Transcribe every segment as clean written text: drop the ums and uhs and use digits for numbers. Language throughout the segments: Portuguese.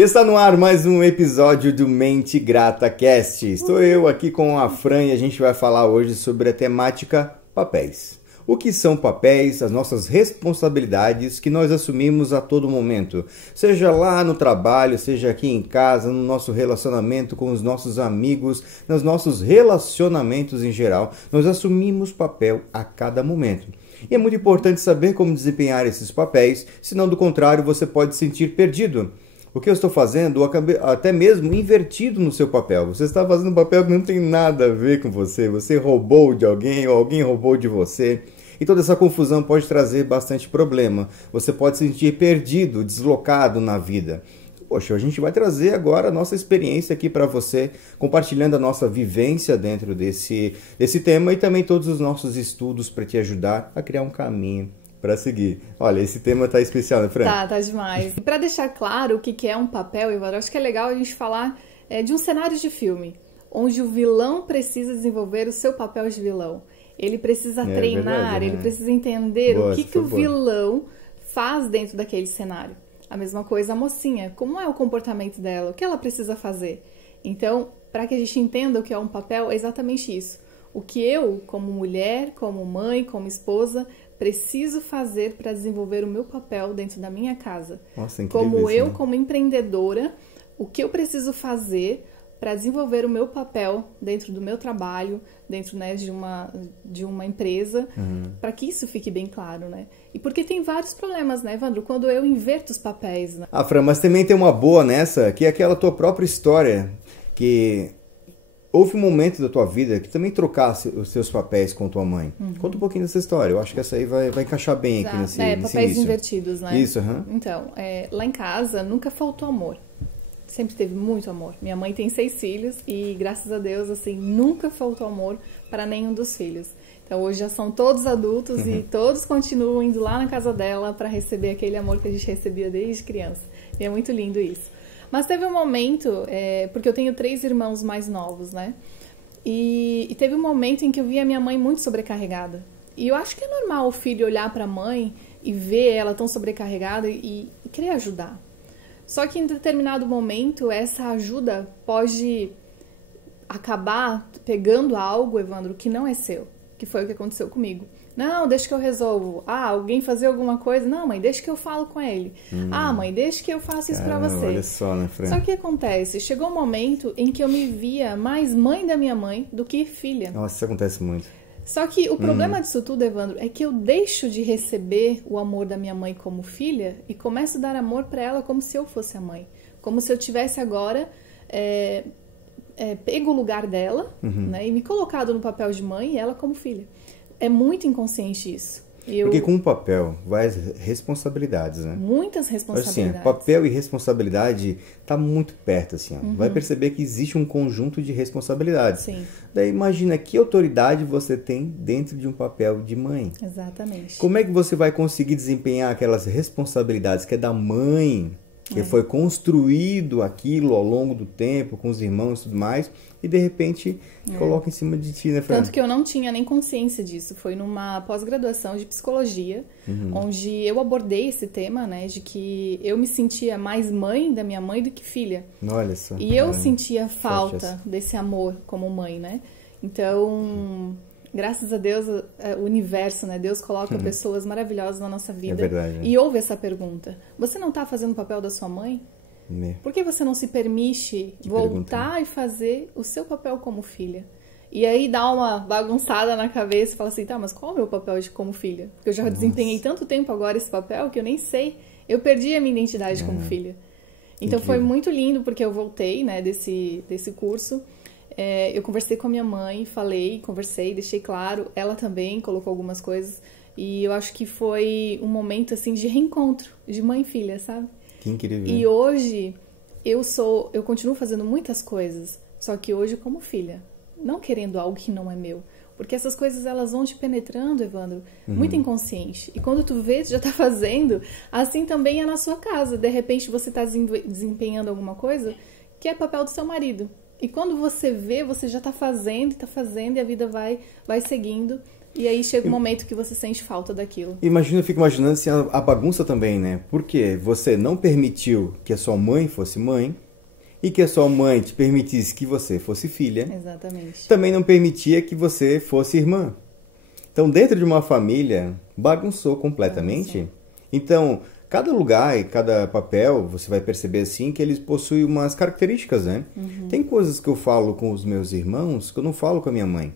E está no ar mais um episódio do Mente Grata Cast. Estou eu aqui com a Fran e a gente vai falar hoje sobre a temática papéis. O que são papéis, as nossas responsabilidades que nós assumimos a todo momento. Seja lá no trabalho, seja aqui em casa, no nosso relacionamento com os nossos amigos, nos nossos relacionamentos em geral, nós assumimos papel a cada momento. E é muito importante saber como desempenhar esses papéis, senão do contrário você pode se sentir perdido. O que eu estou fazendo, até mesmo invertido no seu papel. Você está fazendo um papel que não tem nada a ver com você. Você roubou de alguém ou alguém roubou de você. E toda essa confusão pode trazer bastante problema. Você pode se sentir perdido, deslocado na vida. Poxa, a gente vai trazer agora a nossa experiência aqui para você, compartilhando a nossa vivência dentro desse tema e também todos os nossos estudos para te ajudar a criar um caminho para seguir. Olha, esse tema tá especial, né, Fran? Tá demais. E para deixar claro o que é um papel, Evandro, acho que é legal a gente falar de um cenário de filme, onde o vilão precisa desenvolver o seu papel de vilão. Ele precisa treinar, verdade, ele precisa entender o que o vilão faz dentro daquele cenário. A mesma coisa a mocinha, como é o comportamento dela, o que ela precisa fazer. Então, para que a gente entenda o que é um papel, é exatamente isso. O que eu, como mulher, como mãe, como esposa, preciso fazer para desenvolver o meu papel dentro da minha casa. Nossa, incrível como isso, eu, né? como empreendedora, o que eu preciso fazer para desenvolver o meu papel dentro do meu trabalho, dentro, né, de uma empresa, para que isso fique bem claro, né? E porque tem vários problemas, né, Evandro? Quando eu inverto os papéis, né? Ah, Fran, mas também tem uma boa nessa, que é aquela tua própria história, que houve um momento da tua vida que também trocasse os seus papéis com tua mãe. Conta um pouquinho dessa história. Eu acho que essa aí vai encaixar bem aqui nesse papéis início. Invertidos, né? Isso, Então, lá em casa nunca faltou amor. Sempre teve muito amor. Minha mãe tem 6 filhos e, graças a Deus, assim, nunca faltou amor para nenhum dos filhos. Então, hoje já são todos adultos e todos continuam indo lá na casa dela para receber aquele amor que a gente recebia desde criança. E é muito lindo isso. Mas teve um momento, porque eu tenho 3 irmãos mais novos, né? E teve um momento em que eu vi a minha mãe muito sobrecarregada. E eu acho que é normal o filho olhar para a mãe e ver ela tão sobrecarregada e querer ajudar. Só que em determinado momento, essa ajuda pode acabar pegando algo, Evandro, que não é seu. Que foi o que aconteceu comigo. Não, deixa que eu resolvo. Ah, alguém fazer alguma coisa? Não, mãe, deixa que eu falo com ele. Ah, mãe, deixa que eu faça isso pra você. Olha só, né, Fran? Só que o que acontece? Chegou um momento em que eu me via mais mãe da minha mãe do que filha. Nossa, isso acontece muito. Só que o problema disso tudo, Evandro, é que eu deixo de receber o amor da minha mãe como filha e começo a dar amor pra ela como se eu fosse a mãe. Como se eu tivesse agora pego o lugar dela, né, e me colocado no papel de mãe e ela como filha. É muito inconsciente isso. Porque com o papel vai as responsabilidades, né? Muitas responsabilidades. Assim, papel e responsabilidade tá muito perto, assim, ó. Vai perceber que existe um conjunto de responsabilidades. Sim. Daí imagina que autoridade você tem dentro de um papel de mãe. Exatamente. Como é que você vai conseguir desempenhar aquelas responsabilidades que é da mãe, que foi construído aquilo ao longo do tempo, com os irmãos e tudo mais, e de repente coloca em cima de ti, né, Fran? Tanto que eu não tinha nem consciência disso. Foi numa pós-graduação de psicologia, onde eu abordei esse tema, né, de que eu me sentia mais mãe da minha mãe do que filha. Olha só. E eu sentia falta desse amor como mãe, né? Então, graças a Deus, o universo, né? Deus coloca pessoas maravilhosas na nossa vida. É verdade, né? E houve essa pergunta. Você não está fazendo o papel da sua mãe? Por que você não se permite voltar e fazer o seu papel como filha? E aí dá uma bagunçada na cabeça e fala assim, tá, mas qual é o meu papel como filha? Porque eu já desempenhei tanto tempo agora esse papel que eu nem sei. Eu perdi a minha identidade como filha. Então foi muito lindo porque eu voltei, né, desse curso. Eu conversei com a minha mãe, conversei, deixei claro. Ela também colocou algumas coisas. E eu acho que foi um momento, assim, de reencontro de mãe e filha, sabe? Que incrível. E hoje eu continuo fazendo muitas coisas, só que hoje como filha, não querendo algo que não é meu. Porque essas coisas, elas vão te penetrando, Evandro, muito inconsciente. E quando tu vê, tu já tá fazendo, assim também é na sua casa. De repente você tá desempenhando alguma coisa que é papel do seu marido. E quando você vê, você já tá fazendo e a vida vai seguindo E aí chega um momento que você sente falta daquilo. Eu fico imaginando assim, a bagunça também, né? Porque você não permitiu que a sua mãe fosse mãe e que a sua mãe te permitisse que você fosse filha. Exatamente. Também não permitia que você fosse irmã. Então, dentro de uma família, bagunçou completamente. Então, cada lugar e cada papel, você vai perceber assim que eles possuem umas características, né? Tem coisas que eu falo com os meus irmãos que eu não falo com a minha mãe.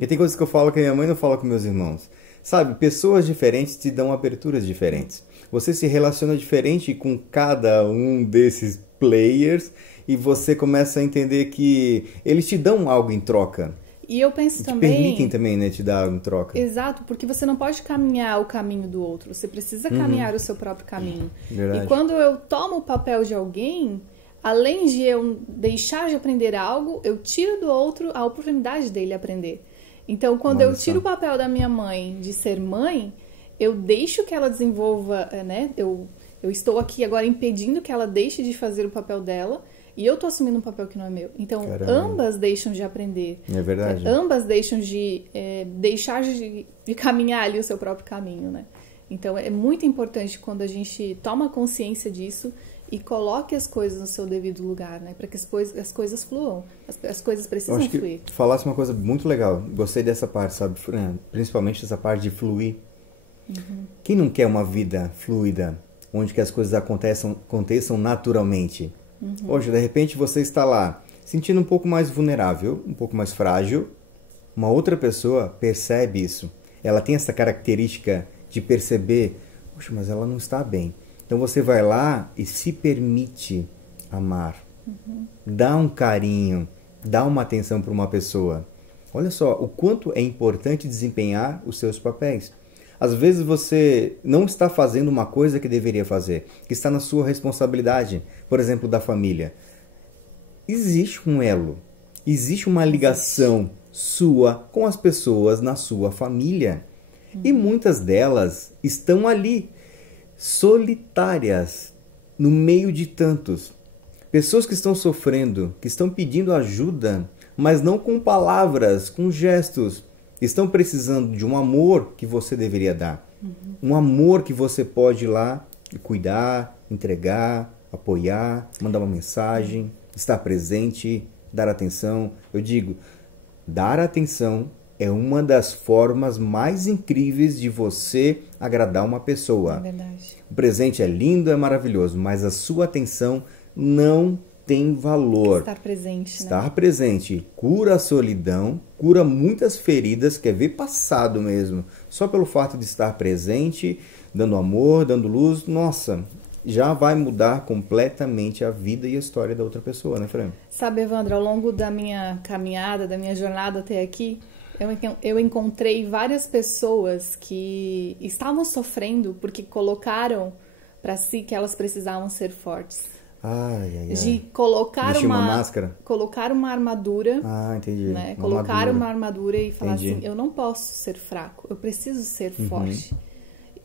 E tem coisas que eu falo com a minha mãe e não falo com meus irmãos. Sabe, pessoas diferentes te dão aberturas diferentes. Você se relaciona diferente com cada um desses players e você começa a entender que eles te dão algo em troca. E eu penso te também... permitem também, né, te dar algo em troca. Exato, porque você não pode caminhar o caminho do outro. Você precisa caminhar o seu próprio caminho. Verdade. E quando eu tomo o papel de alguém, além de eu deixar de aprender algo, eu tiro do outro a oportunidade dele aprender. Então, quando eu tiro o papel da minha mãe de ser mãe, eu deixo que ela desenvolva, né? Eu estou aqui agora impedindo que ela deixe de fazer o papel dela e eu estou assumindo um papel que não é meu. Então, ambas deixam de aprender. É verdade. Ambas deixam de deixar de caminhar ali o seu próprio caminho, né? Então, é muito importante quando a gente toma consciência disso e coloque as coisas no seu devido lugar, né? Para que as coisas fluam. As coisas precisam fluir. Eu acho que tu falasse uma coisa muito legal. Gostei dessa parte, sabe? Principalmente essa parte de fluir. Quem não quer uma vida fluida, onde que as coisas aconteçam naturalmente? Hoje, de repente, você está lá, sentindo um pouco mais vulnerável, um pouco mais frágil. Uma outra pessoa percebe isso. Ela tem essa característica de perceber, poxa, mas ela não está bem. Então você vai lá e se permite amar. Dá um carinho, dá uma atenção para uma pessoa. Olha só, o quanto é importante desempenhar os seus papéis. Às vezes você não está fazendo uma coisa que deveria fazer, que está na sua responsabilidade, por exemplo, da família. Existe um elo, existe uma ligação sua com as pessoas na sua família. E muitas delas estão ali, solitárias, no meio de tantos. Pessoas que estão sofrendo, que estão pedindo ajuda, mas não com palavras, com gestos. Estão precisando de um amor que você deveria dar. Um amor que você pode ir lá e cuidar, entregar, apoiar, mandar uma mensagem, estar presente, dar atenção. Eu digo, dar atenção é uma das formas mais incríveis de você agradar uma pessoa. É verdade. O presente é lindo, é maravilhoso, mas a sua atenção não tem valor. Estar presente, né? Estar presente cura a solidão, cura muitas feridas, quer ver passado mesmo. Só pelo fato de estar presente, dando amor, dando luz, nossa, já vai mudar completamente a vida e a história da outra pessoa, né, Fran? Sabe, Evandro, ao longo da minha caminhada, da minha jornada até aqui, eu encontrei várias pessoas que estavam sofrendo porque colocaram para si que elas precisavam ser fortes. De colocar uma máscara? Colocar uma armadura. Entendi. Né? Colocar uma armadura e falar assim, eu não posso ser fraco, eu preciso ser forte.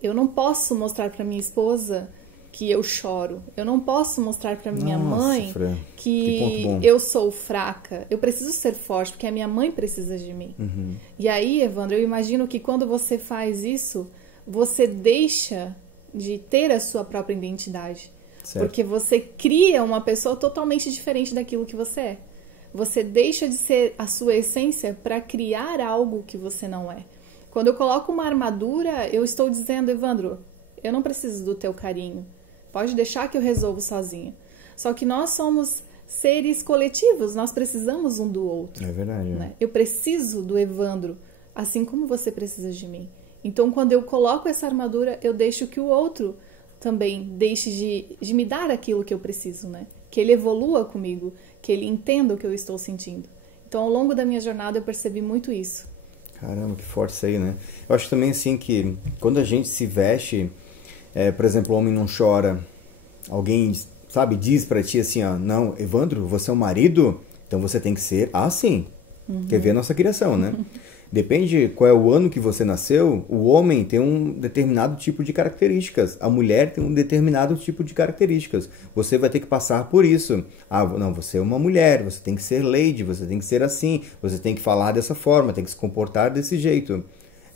Eu não posso mostrar para minha esposa que eu choro. Eu não posso mostrar para minha mãe que eu sou fraca. Eu preciso ser forte, porque a minha mãe precisa de mim. E aí, Evandro, eu imagino que quando você faz isso, você deixa de ter a sua própria identidade. Certo. Porque você cria uma pessoa totalmente diferente daquilo que você é. Você deixa de ser a sua essência para criar algo que você não é. Quando eu coloco uma armadura, eu estou dizendo, Evandro, eu não preciso do teu carinho. Pode deixar que eu resolvo sozinha. Só que nós somos seres coletivos, nós precisamos um do outro. É verdade. Né? Eu preciso do Evandro, assim como você precisa de mim. Então, quando eu coloco essa armadura, eu deixo que o outro também deixe de me dar aquilo que eu preciso, né? Que ele evolua comigo, que ele entenda o que eu estou sentindo. Então, ao longo da minha jornada, eu percebi muito isso. Caramba, que forte isso aí, né? Eu acho também, assim, que quando a gente se veste, por exemplo, o homem não chora, alguém, sabe, diz pra ti assim, ó, não, Evandro, você é um marido, então você tem que ser assim. Quer ver a nossa criação, né? Depende qual é o ano que você nasceu, o homem tem um determinado tipo de características, a mulher tem um determinado tipo de características. Você vai ter que passar por isso. Não, você é uma mulher, você tem que ser lady, você tem que ser assim, você tem que falar dessa forma, tem que se comportar desse jeito.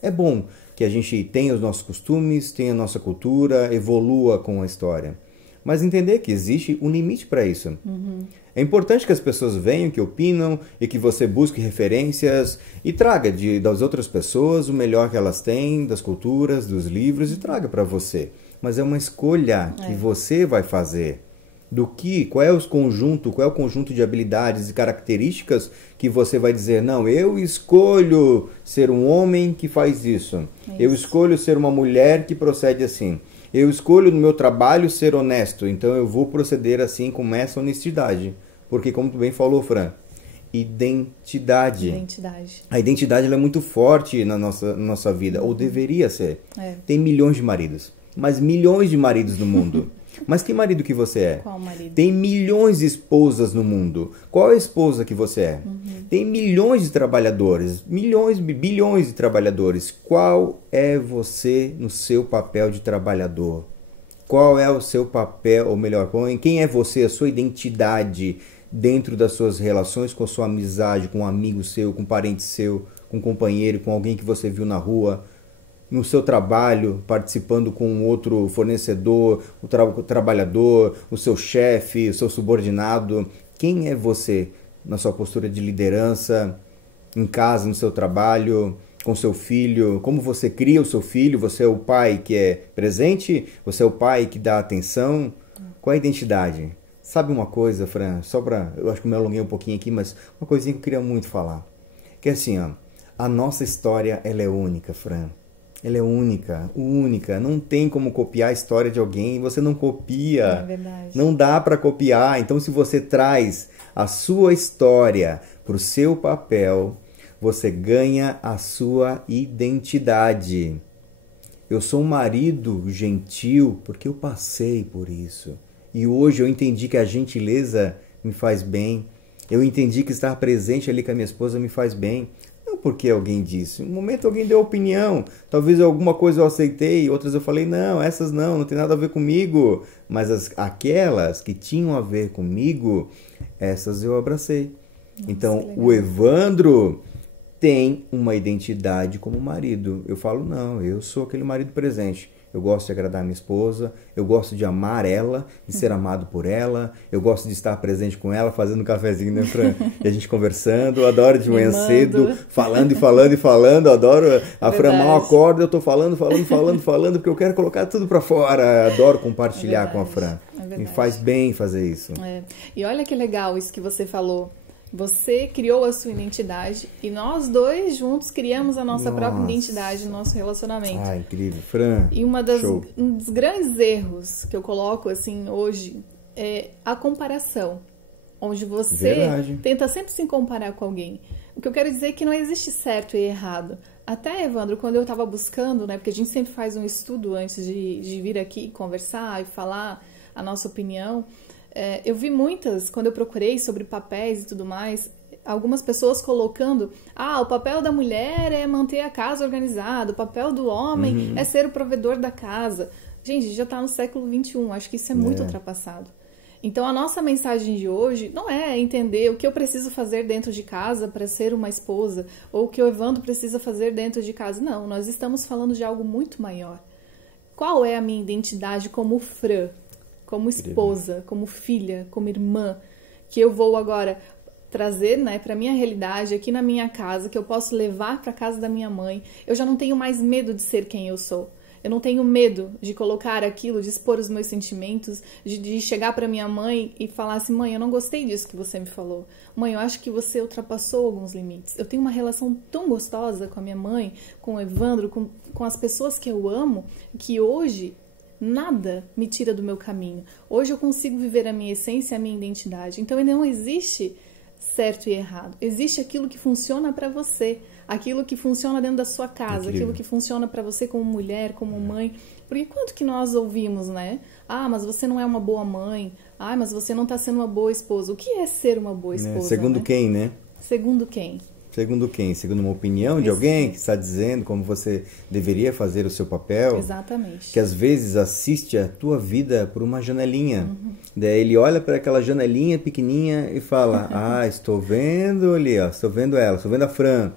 É bom que a gente tenha os nossos costumes, tenha a nossa cultura, evolua com a história. Mas entender que existe um limite para isso. É importante que as pessoas venham, que opinam e que você busque referências e traga das outras pessoas o melhor que elas têm, das culturas, dos livros e traga para você. Mas é uma escolha que você vai fazer. Qual é o conjunto de habilidades e características que você vai dizer, não, eu escolho ser um homem que faz isso. Eu escolho ser uma mulher que procede assim. Eu escolho no meu trabalho ser honesto, então eu vou proceder assim com essa honestidade. Porque, como tu bem falou, Fran, identidade. A identidade ela é muito forte na nossa vida, ou deveria ser. Tem milhões de maridos, mas milhões de maridos no mundo. Mas que marido que você é? Qual marido? Tem milhões de esposas no mundo. Qual é a esposa que você é? Tem milhões de trabalhadores, bilhões de trabalhadores. Qual é você no seu papel de trabalhador? Qual é o seu papel, ou melhor, quem é você, a sua identidade dentro das suas relações com a sua amizade, com um amigo seu, com um parente seu, com um companheiro, com alguém que você viu na rua? No seu trabalho, participando com outro fornecedor, o trabalhador, o seu chefe, o seu subordinado. Quem é você na sua postura de liderança, em casa, no seu trabalho, com seu filho? Como você cria o seu filho? Você é o pai que é presente? Você é o pai que dá atenção? Qual é a identidade? Sabe uma coisa, Fran? Eu acho que me alonguei um pouquinho aqui, mas uma coisinha que eu queria muito falar. Que é assim, a nossa história, ela é única, Fran. Ela é única. Não tem como copiar a história de alguém. Você não copia. É verdade. Não dá para copiar. Então, se você traz a sua história para o seu papel, você ganha a sua identidade. Eu sou um marido gentil porque eu passei por isso. E hoje eu entendi que a gentileza me faz bem. Eu entendi que estar presente ali com a minha esposa me faz bem. Não porque alguém disse. No momento alguém deu opinião. Talvez alguma coisa eu aceitei, outras eu falei, não, essas não tem nada a ver comigo. Mas aquelas que tinham a ver comigo, essas eu abracei. Nossa, então, o Evandro tem uma identidade como marido. Eu falo, não, eu sou aquele marido presente. Eu gosto de agradar minha esposa, eu gosto de amar ela, de ser amado por ela, eu gosto de estar presente com ela, fazendo um cafezinho, né, Fran? E a gente conversando, eu adoro de manhã cedo, falando, eu adoro. A Fran mal acorda, eu tô falando, porque eu quero colocar tudo pra fora, adoro compartilhar com a Fran. Me faz bem fazer isso. E olha que legal isso que você falou. Você criou a sua identidade e nós dois juntos criamos a nossa própria identidade no nosso relacionamento. Ah, incrível. Fran, e um dos grandes erros que eu coloco assim hoje é a comparação. Onde você tenta sempre se comparar com alguém. O que eu quero dizer é que não existe certo e errado. Até, Evandro, quando eu estava buscando, né, porque a gente sempre faz um estudo antes de vir aqui conversar e falar a nossa opinião... eu vi quando eu procurei sobre papéis e tudo mais, algumas pessoas colocando, o papel da mulher é manter a casa organizada, o papel do homem é ser o provedor da casa. Gente, já está no século XXI, acho que isso é muito ultrapassado. Então, a nossa mensagem de hoje não é entender o que eu preciso fazer dentro de casa para ser uma esposa, ou o que o Evandro precisa fazer dentro de casa. Não, nós estamos falando de algo muito maior. Qual é a minha identidade como Fran? Como esposa, como filha, como irmã, que eu vou agora trazer, né, para a minha realidade aqui na minha casa, que eu posso levar para a casa da minha mãe. Eu já não tenho mais medo de ser quem eu sou. Eu não tenho medo de colocar aquilo, de expor os meus sentimentos, de chegar para minha mãe e falar assim, mãe, eu não gostei disso que você me falou. Mãe, eu acho que você ultrapassou alguns limites. Eu tenho uma relação tão gostosa com a minha mãe, com o Evandro, com as pessoas que eu amo, que hoje... nada me tira do meu caminho. Hoje eu consigo viver a minha essência, a minha identidade. Então não existe certo e errado. Existe aquilo que funciona para você, aquilo que funciona dentro da sua casa, aquilo que funciona para você como mulher, como mãe. Porque quanto que nós ouvimos, né? Mas você não é uma boa mãe. Mas você não está sendo uma boa esposa. O que é ser uma boa esposa? Segundo quem, né? Segundo quem? Segundo quem? Segundo uma opinião de alguém que está dizendo como você deveria fazer o seu papel? Exatamente. Que às vezes assiste a tua vida por uma janelinha. Daí ele olha para aquela janelinha pequenininha e fala, estou vendo ali, estou vendo ela, estou vendo a Fran.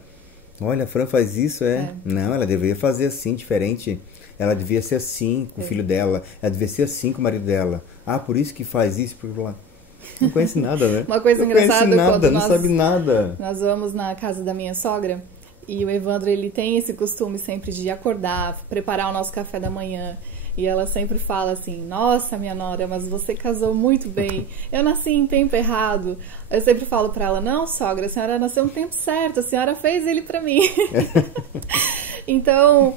Olha, a Fran faz isso, é? Não, ela deveria fazer assim, diferente. Ela devia ser assim com o filho dela. Ela devia ser assim com o marido dela. Ah, por isso que faz isso, por lá. Não conhece nada, né? Uma coisa engraçada, não conhece nada, quando não sabe nada. Nós vamos na casa da minha sogra e o Evandro, ele tem esse costume sempre de acordar, preparar o nosso café da manhã. E ela sempre fala assim, nossa, minha nora, mas você casou muito bem. Eu nasci em tempo errado. Eu sempre falo pra ela, não, sogra, a senhora nasceu no tempo certo, a senhora fez ele pra mim. Então,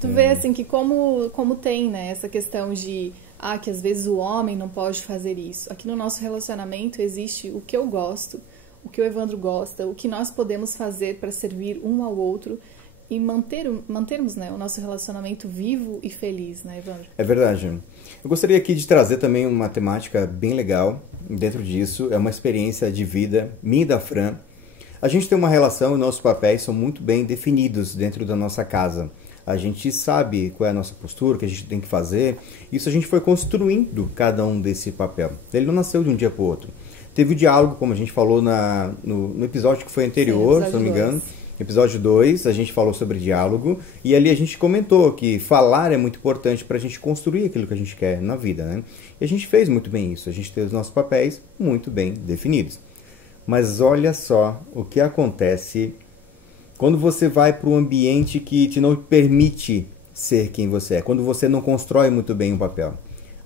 tu vê assim que como tem, né, essa questão de, que às vezes o homem não pode fazer isso. Aqui no nosso relacionamento existe o que eu gosto, o que o Evandro gosta, o que nós podemos fazer para servir um ao outro e mantermos, né, o nosso relacionamento vivo e feliz, né, Evandro? É verdade. Eu gostaria aqui de trazer também uma temática bem legal dentro disso. É uma experiência de vida minha e da Fran. A gente tem uma relação e nossos papéis são muito bem definidos dentro da nossa casa. A gente sabe qual é a nossa postura, o que a gente tem que fazer. Isso a gente foi construindo cada um desse papel. Ele não nasceu de um dia para o outro. Teve o diálogo, como a gente falou no episódio que foi anterior, se não me engano. Episódio 2, a gente falou sobre diálogo e ali a gente comentou que falar é muito importante para a gente construir aquilo que a gente quer na vida, né? E a gente fez muito bem isso, a gente tem os nossos papéis muito bem definidos. Mas olha só o que acontece quando você vai para um ambiente que te não permite ser quem você é, quando você não constrói muito bem um papel.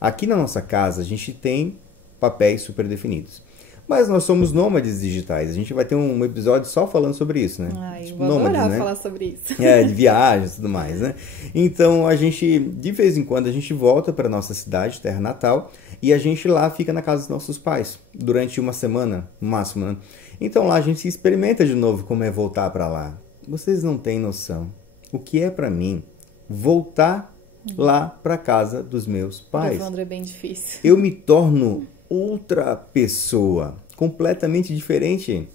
Aqui na nossa casa a gente tem papéis super definidos. Mas nós somos nômades digitais. A gente vai ter um episódio só falando sobre isso, né? Eu vou adorar falar sobre isso. De viagens e tudo mais, né? Então, a gente, de vez em quando, a gente volta para nossa cidade, terra natal, e a gente lá fica na casa dos nossos pais, durante uma semana, no máximo, né? Então, lá a gente experimenta de novo como é voltar para lá. Vocês não têm noção o que é para mim voltar lá para casa dos meus pais. Evandro, é bem difícil. Eu me torno outra pessoa, completamente diferente.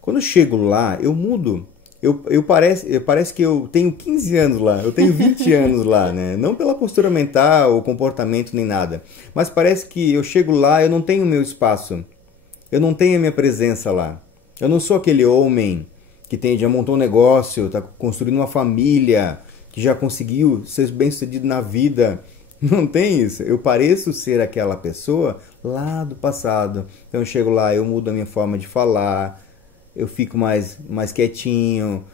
Quando eu chego lá, eu mudo. Parece que eu tenho 15 anos lá, eu tenho 20 anos lá, né? Não pela postura mental ou comportamento nem nada, mas parece que eu chego lá, eu não tenho o meu espaço, eu não tenho a minha presença lá. Eu não sou aquele homem que já montou um negócio, está construindo uma família, que já conseguiu ser bem-sucedido na vida. Não tem isso. Eu pareço ser aquela pessoa lá do passado. Então eu chego lá, eu mudo a minha forma de falar, eu fico mais quietinho.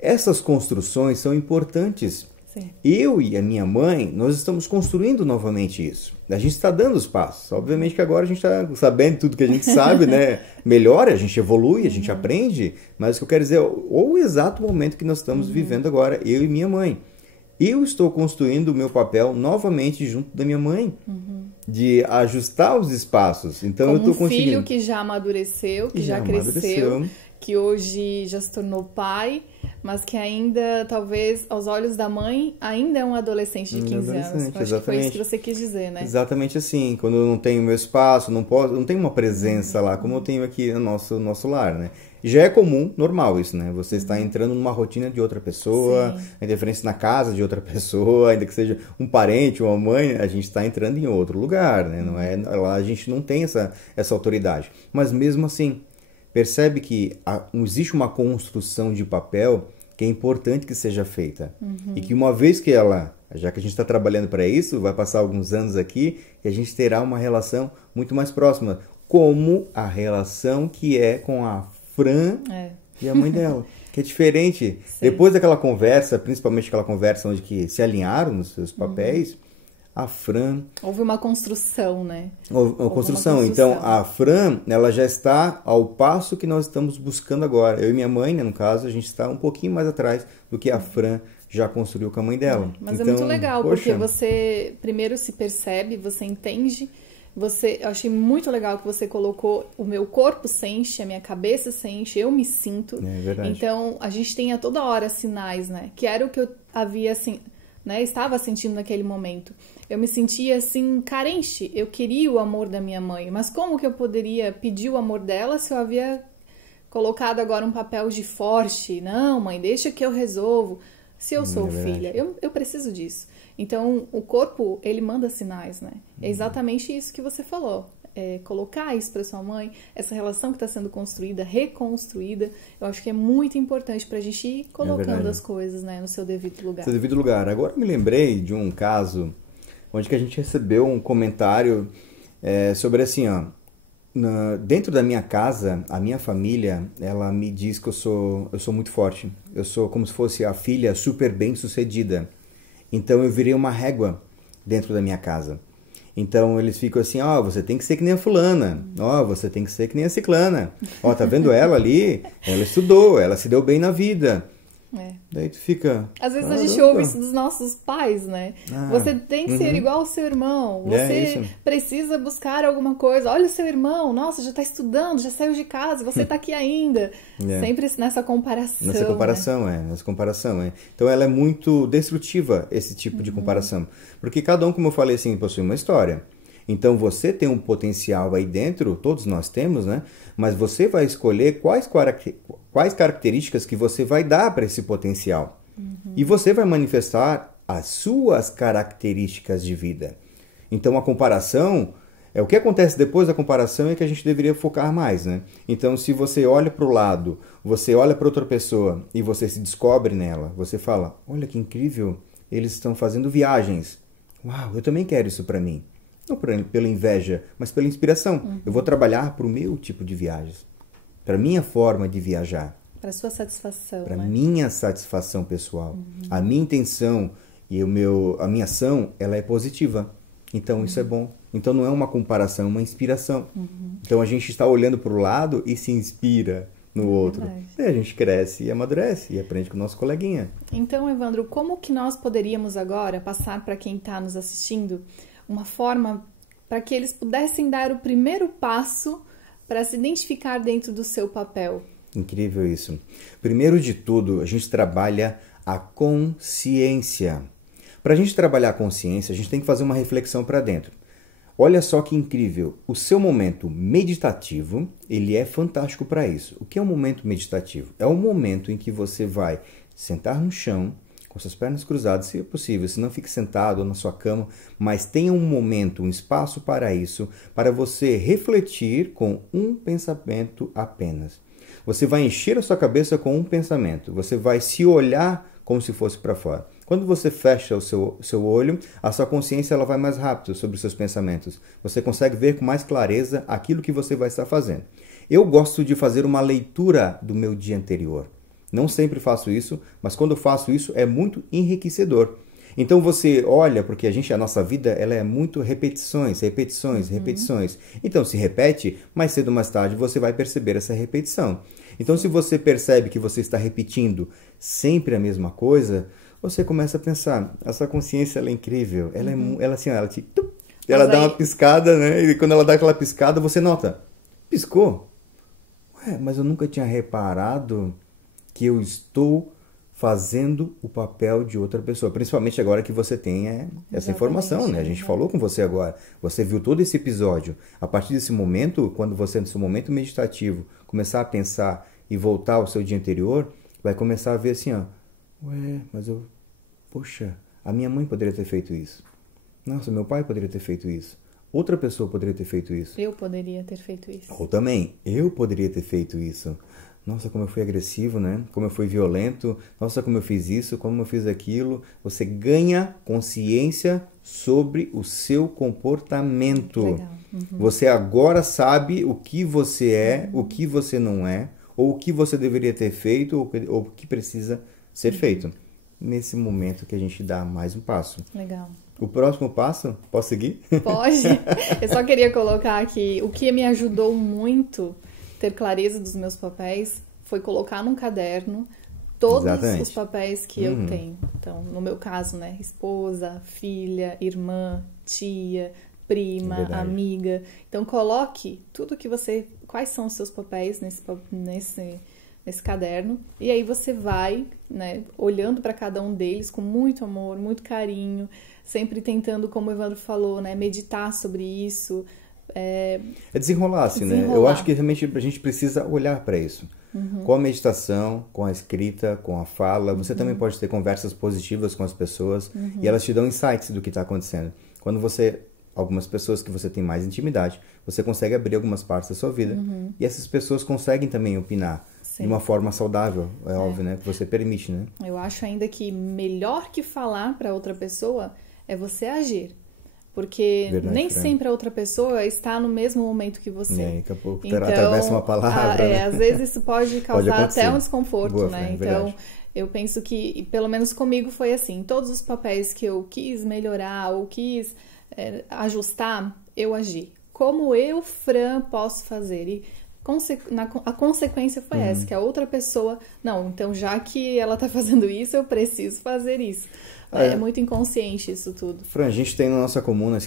Essas construções são importantes. Sim. Eu e a minha mãe, nós estamos construindo novamente isso. A gente está dando os passos. Obviamente que agora a gente está sabendo tudo que a gente sabe, né? Melhora, a gente evolui, a gente aprende. Mas o que eu quero dizer, o exato momento que nós estamos vivendo agora, eu e minha mãe. Eu estou construindo o meu papel novamente junto da minha mãe, de ajustar os espaços. Então como eu estou conseguindo. Filho que já amadureceu, que já cresceu, que hoje já se tornou pai, mas que ainda, talvez, aos olhos da mãe, ainda é um adolescente de 15 anos. Acho que foi isso que você quis dizer, né? Exatamente assim. Quando eu não tenho meu espaço, não tenho uma presença lá, como eu tenho aqui no nosso lar, né? Já é comum, normal isso, né? Você está entrando numa rotina de outra pessoa, a interferência na casa de outra pessoa, ainda que seja um parente ou uma mãe, a gente está entrando em outro lugar, né? Não é, lá a gente não tem essa autoridade. Mas mesmo assim, percebe que existe uma construção de papel que é importante que seja feita. E que uma vez que já que a gente está trabalhando para isso, vai passar alguns anos aqui e a gente terá uma relação muito mais próxima, como a relação que é com a Fran e a mãe dela, que é diferente. Sim. Depois daquela conversa, principalmente aquela conversa onde que se alinharam nos seus papéis, a Fran... Houve uma construção, né? Houve uma construção. Então, a Fran, ela já está ao passo que nós estamos buscando agora. Eu e minha mãe, né, no caso, a gente está um pouquinho mais atrás do que a Fran já construiu com a mãe dela. Mas então, é muito legal, porque você primeiro se percebe, você entende... Eu achei muito legal que você colocou o meu corpo sente, a minha cabeça sente, eu me sinto. É verdade. Então, a gente tem a toda hora sinais, né? Que era o que eu havia, assim, né? Estava sentindo naquele momento. Eu me sentia, assim, carente. Eu queria o amor da minha mãe. Mas como que eu poderia pedir o amor dela se eu havia colocado agora um papel de forte? Não, mãe, deixa que eu resolvo. Se eu sou filha, eu preciso disso. Então, o corpo, ele manda sinais, né? É exatamente isso que você falou. colocar isso para sua mãe, essa relação que está sendo construída, reconstruída, eu acho que é muito importante para a gente ir colocando as coisas, né, no seu devido lugar. Seu devido lugar. Agora me lembrei de um caso onde que a gente recebeu um comentário sobre assim, ó, dentro da minha casa, a minha família, ela me diz que eu sou muito forte. Eu sou como se fosse a filha super bem sucedida. Então eu virei uma régua dentro da minha casa. Então eles ficam assim, ó, você tem que ser que nem a fulana, ó, você tem que ser que nem a ciclana. Ó, tá vendo ela ali? Ela estudou, ela se deu bem na vida. Daí tu fica... Às vezes a gente ouve isso dos nossos pais, né? Você tem que ser igual ao seu irmão. Você precisa buscar alguma coisa. Olha o seu irmão, nossa, já tá estudando, já saiu de casa, você tá aqui ainda. Sempre nessa comparação. Nessa comparação, Então ela é muito destrutiva, esse tipo de comparação. Porque cada um, como eu falei assim, possui uma história. Então você tem um potencial aí dentro, todos nós temos, né? Mas você vai escolher quais características que você vai dar para esse potencial. E você vai manifestar as suas características de vida. Então a comparação, o que acontece depois da comparação é que a gente deveria focar mais, né? Então se você olha para o lado, você olha para outra pessoa e você se descobre nela, você fala, olha que incrível, eles estão fazendo viagens. Uau, eu também quero isso para mim. Não pela inveja, mas pela inspiração. Eu vou trabalhar para o meu tipo de viagens, para a minha forma de viajar. Para a sua satisfação. Para a minha satisfação pessoal. A minha intenção e a minha ação, ela é positiva. Então isso é bom. Então não é uma comparação, é uma inspiração. Então a gente está olhando para o lado e se inspira no outro. E a gente cresce e amadurece e aprende com o nosso coleguinha. Então, Evandro, como que nós poderíamos agora passar para quem está nos assistindo uma forma para que eles pudessem dar o primeiro passo para se identificar dentro do seu papel? Incrível isso. Primeiro de tudo, a gente trabalha a consciência. Para a gente trabalhar a consciência, a gente tem que fazer uma reflexão para dentro. Olha só que incrível. O seu momento meditativo, ele é fantástico para isso. O que é um momento meditativo? É o momento em que você vai sentar no chão, com suas pernas cruzadas, se é possível, se não fique sentado ou na sua cama, mas tenha um momento, um espaço para isso, para você refletir com um pensamento apenas. Você vai encher a sua cabeça com um pensamento, você vai se olhar como se fosse para fora. Quando você fecha o seu olho, a sua consciência ela vai mais rápido sobre os seus pensamentos. Você consegue ver com mais clareza aquilo que você vai estar fazendo. Eu gosto de fazer uma leitura do meu dia anterior. Não sempre faço isso, mas quando eu faço isso é muito enriquecedor. Então você olha, porque a nossa vida ela é muito repetições. Então se repete, mais cedo ou mais tarde você vai perceber essa repetição. Então se você percebe que você está repetindo sempre a mesma coisa, você começa a pensar, essa consciência ela é incrível, ela dá uma piscada, né? E quando ela dá aquela piscada, você nota, piscou? Ué, mas eu nunca tinha reparado que eu estou fazendo o papel de outra pessoa. Principalmente agora que você tem essa informação, né? A gente falou com você agora. Você viu todo esse episódio. A partir desse momento, quando você, no seu momento meditativo, começar a pensar e voltar ao seu dia anterior, vai começar a ver assim, ó. Ué, mas poxa, a minha mãe poderia ter feito isso. Nossa, meu pai poderia ter feito isso. Outra pessoa poderia ter feito isso. Eu poderia ter feito isso. Ou também, eu poderia ter feito isso. Nossa, como eu fui agressivo, né? Como eu fui violento. Nossa, como eu fiz isso, como eu fiz aquilo. Você ganha consciência sobre o seu comportamento. Legal. Você agora sabe o que você é, o que você não é, ou o que você deveria ter feito, ou o que precisa ser feito. Nesse momento que a gente dá mais um passo. Legal. O próximo passo, posso seguir? Pode. Eu só queria colocar aqui, o que me ajudou muito ter clareza dos meus papéis foi colocar num caderno todos os papéis que eu tenho. Então, no meu caso, né, esposa, filha, irmã, tia, prima, amiga. Então, coloque tudo que você... Quais são os seus papéis nesse caderno. E aí você vai, né, olhando para cada um deles com muito amor, muito carinho, sempre tentando, como o Evandro falou, né, meditar sobre isso. Desenrolar-se, né? Eu acho que realmente a gente precisa olhar para isso. Com a meditação, com a escrita, com a fala. Você também pode ter conversas positivas com as pessoas e elas te dão insights do que está acontecendo. Quando você algumas pessoas que você tem mais intimidade, você consegue abrir algumas partes da sua vida. E essas pessoas conseguem também opinar. Sim. De uma forma saudável, óbvio, né? Que você permite, né? Eu acho ainda que melhor que falar para outra pessoa é você agir. Porque Verdade, nem sempre a outra pessoa está no mesmo momento que você. E aí, daqui a pouco atravessa uma palavra, né? Às vezes isso pode causar até um desconforto, Boa, né? Fran, Então, verdade. eu penso que, pelo menos comigo foi assim, todos os papéis que eu quis melhorar ou quis ajustar, eu agi. Como eu, Fran, posso fazer? E a consequência foi essa, que a outra pessoa, não, então já que ela tá fazendo isso, eu preciso fazer isso. É muito inconsciente isso tudo. Fran, a gente tem na nossa comuna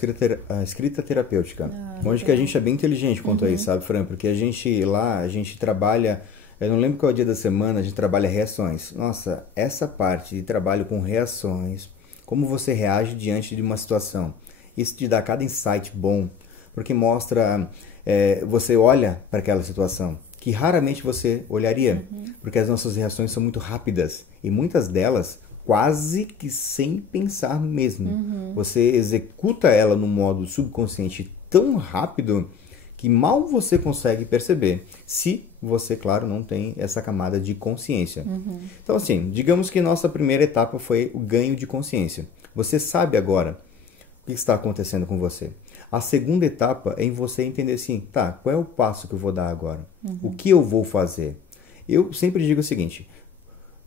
a escrita terapêutica, onde que a gente é bem inteligente quanto a isso, sabe, Fran? Porque a gente trabalha, eu não lembro qual é o dia da semana, a gente trabalha reações. Nossa, essa parte de trabalho com reações, como você reage diante de uma situação, isso te dá cada insight bom, porque mostra... você olha para aquela situação que raramente você olharia, porque as nossas reações são muito rápidas e muitas delas quase que sem pensar mesmo. Você executa ela no modo subconsciente tão rápido que mal você consegue perceber, se você, claro, não tem essa camada de consciência. Então, assim, digamos que nossa primeira etapa foi o ganho de consciência. Você sabe agora o que está acontecendo com você. A segunda etapa é em você entender assim, tá, qual é o passo que eu vou dar agora? O que eu vou fazer? Eu sempre digo o seguinte,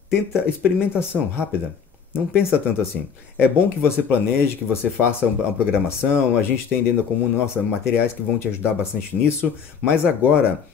tenta experimentação rápida. Não pensa tanto assim. É bom que você planeje, que você faça uma programação, a gente tem dentro da comuna, nossa, materiais que vão te ajudar bastante nisso, mas agora,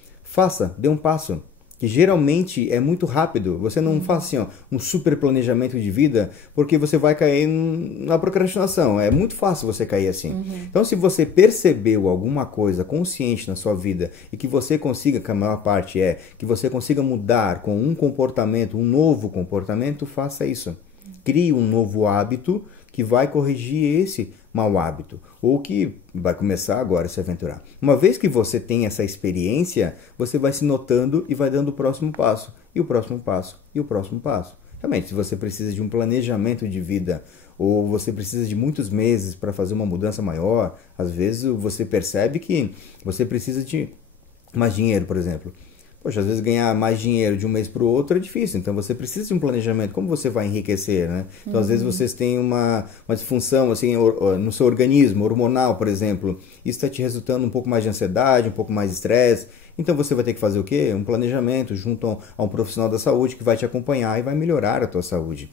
dê um passo. Que geralmente é muito rápido. Você não faz assim, um super planejamento de vida, porque você vai cair na procrastinação. É muito fácil você cair assim. Então, se você percebeu alguma coisa consciente na sua vida e que você consiga, que a maior parte que você consiga mudar com um comportamento, um novo comportamento, faça isso. Crie um novo hábito que vai corrigir esse mau hábito, ou que vai começar agora a se aventurar. Uma vez que você tem essa experiência, você vai se notando e vai dando o próximo passo, e o próximo passo, e o próximo passo. Realmente, se você precisa de um planejamento de vida, ou você precisa de muitos meses para fazer uma mudança maior, às vezes você percebe que você precisa de mais dinheiro, por exemplo. Poxa, às vezes ganhar mais dinheiro de um mês para o outro é difícil, então você precisa de um planejamento. Como você vai enriquecer, né? Então, às vezes vocês têm uma disfunção assim, no seu organismo, hormonal, por exemplo. Isso está te resultando um pouco mais de ansiedade, um pouco mais de estresse. Então, você vai ter que fazer o quê? Um planejamento junto a um profissional da saúde que vai te acompanhar e vai melhorar a tua saúde.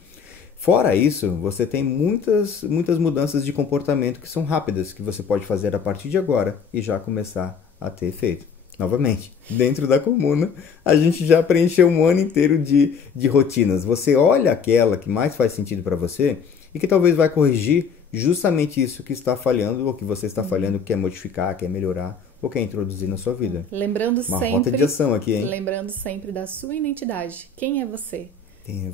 Fora isso, você tem muitas mudanças de comportamento que são rápidas, que você pode fazer a partir de agora e já começar a ter efeito. Novamente, dentro da comuna, a gente já preencheu um ano inteiro de rotinas. Você olha aquela que mais faz sentido para você e que talvez vai corrigir justamente isso que está falhando ou que você está falhando, quer modificar, quer melhorar ou quer introduzir na sua vida. Lembrando uma sempre, rota de ação aqui, hein? Lembrando sempre da sua identidade. Quem é você?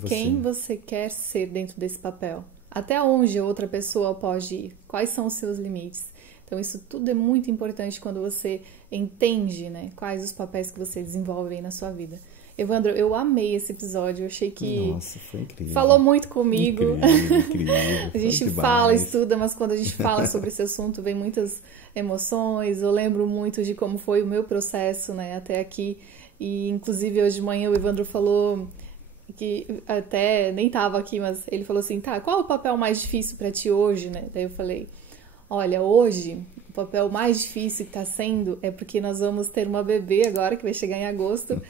Quem você quer ser dentro desse papel? Até onde a outra pessoa pode ir? Quais são os seus limites? Então, isso tudo é muito importante quando você entende, né, quais os papéis que você desenvolve aí na sua vida. Evandro, eu amei esse episódio, eu achei que Nossa, foi incrível. Falou muito comigo. Incrível. A gente fala, estuda, mas quando a gente fala sobre esse assunto, vem muitas emoções. Eu lembro muito de como foi o meu processo, né, até aqui. E, inclusive, hoje de manhã o Evandro falou que até nem estava aqui, mas ele falou assim, tá, qual é o papel mais difícil para ti hoje, né? Daí eu falei, olha, hoje o papel mais difícil que está sendo é porque nós vamos ter uma bebê agora, que vai chegar em agosto.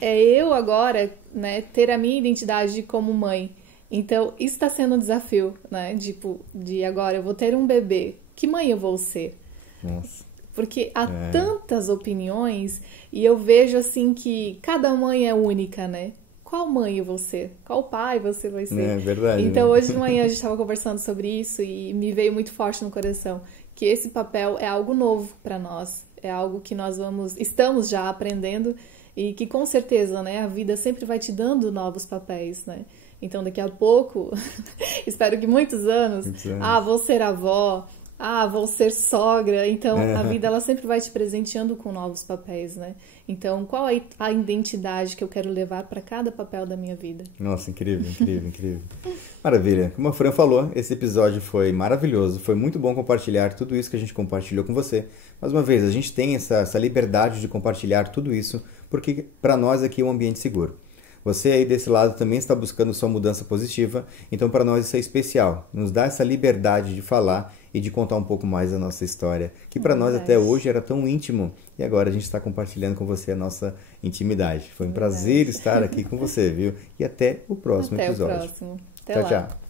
É eu agora, né, ter a minha identidade como mãe. Então, isso está sendo um desafio, né? Tipo, de agora eu vou ter um bebê. Que mãe eu vou ser? Nossa. Porque há tantas opiniões e eu vejo assim que cada mãe é única, né? Qual mãe eu vou ser? Qual pai você vai ser? É verdade. Então, né? hoje de manhã a gente estava conversando sobre isso e me veio muito forte no coração que esse papel é algo novo para nós. É algo que nós estamos já aprendendo e que com certeza, né, a vida sempre vai te dando novos papéis, né? Então, daqui a pouco, espero que muitos anos, vou ser avó, vou ser sogra. Então, a vida ela sempre vai te presenteando com novos papéis, né? Então, qual é a identidade que eu quero levar para cada papel da minha vida? Nossa, incrível, incrível, incrível. Maravilha. Como a Fran falou, esse episódio foi maravilhoso. Foi muito bom compartilhar tudo isso que a gente compartilhou com você. Mais uma vez, a gente tem essa liberdade de compartilhar tudo isso, porque para nós aqui é um ambiente seguro. Você aí desse lado também está buscando sua mudança positiva, então para nós isso é especial. Nos dá essa liberdade de falar e de contar um pouco mais da nossa história, que para nós até hoje era tão íntimo e agora a gente está compartilhando com você a nossa intimidade. Foi um prazer estar aqui com você, viu? E até o próximo episódio. Até o próximo. Até tchau, lá. tchau.